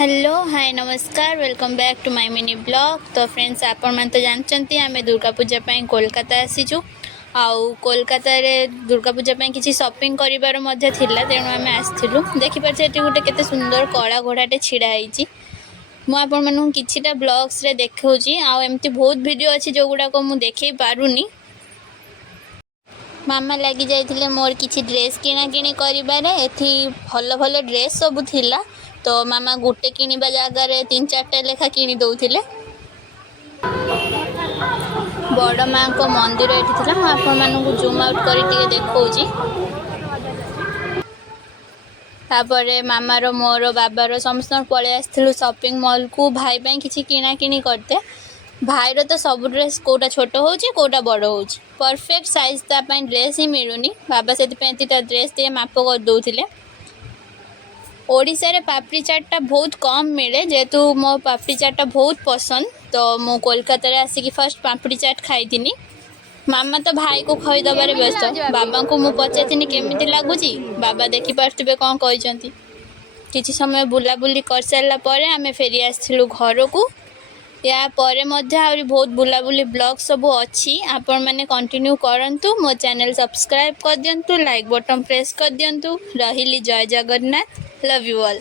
Hello hi नमस्कार welcome back to my mini blog. तो friends आपण मैंने तो जानते आम दुर्गा पूजा कोलकाता आसीचु आउ कोलकाता रे दुर्गा पूजा किसी शॉपिंग करिवार मध्य थिला तेणु आम आसलु देखिपारे ये गोटे केते सुंदर कला घोड़ाटे छिड़ा होती मुझे किछिटा ब्लॉग्स रे देखौची आउ एमती बहुत वीडियो अच्छी जो गुड़ाक मुझे देखई पारुनी। मामा लगी जाइए मोर किसी ड्रेस किना किणी करिबारे एथि भल भल ड्रेस सब थिला तो मामा गोटे किणवा जगार 3-4टा लेखा किणी दौले। बड़ माँ को मंदिर ये मुझे जूम आउट कर देखी तापर मामार मोर बाबार समस्त पलि आसलु शॉपिंग मॉल को भाई किसी किना किणी करते। भाईर तो सब ड्रेस कोटा छोट हो कोटा बड़ हो परफेक्ट साइज तापाई ड्रेस ही मिलूनी बाबा से ड्रेस दिए माप कर दौले। ओडिशा रे पापड़ी चाटा बहुत कम मिले जेहेतु मो पापड़ी चाटा बहुत पसंद तो मु कोलकाता रे आसिकी फर्स्ट पापड़ी चाट खाई। मामा तो भाई को खरीदबार व्यस्त बाबा को मु पचारि केमिति लगुची बाबा देखी पारे कौन कहते। किसी समय बुलाबुली कर सारा पर आम फेरी आसलु घर को या परे मध्य आहुरी बहुत बुलाबुली ब्लॉग सब अच्छी आपण मैंने कंटिन्यू करंतु मो चैनल सब्सक्राइब कर दियंतु लाइक बटन प्रेस कर दियंतु रहिली जय जगन्नाथ लव यू ऑल।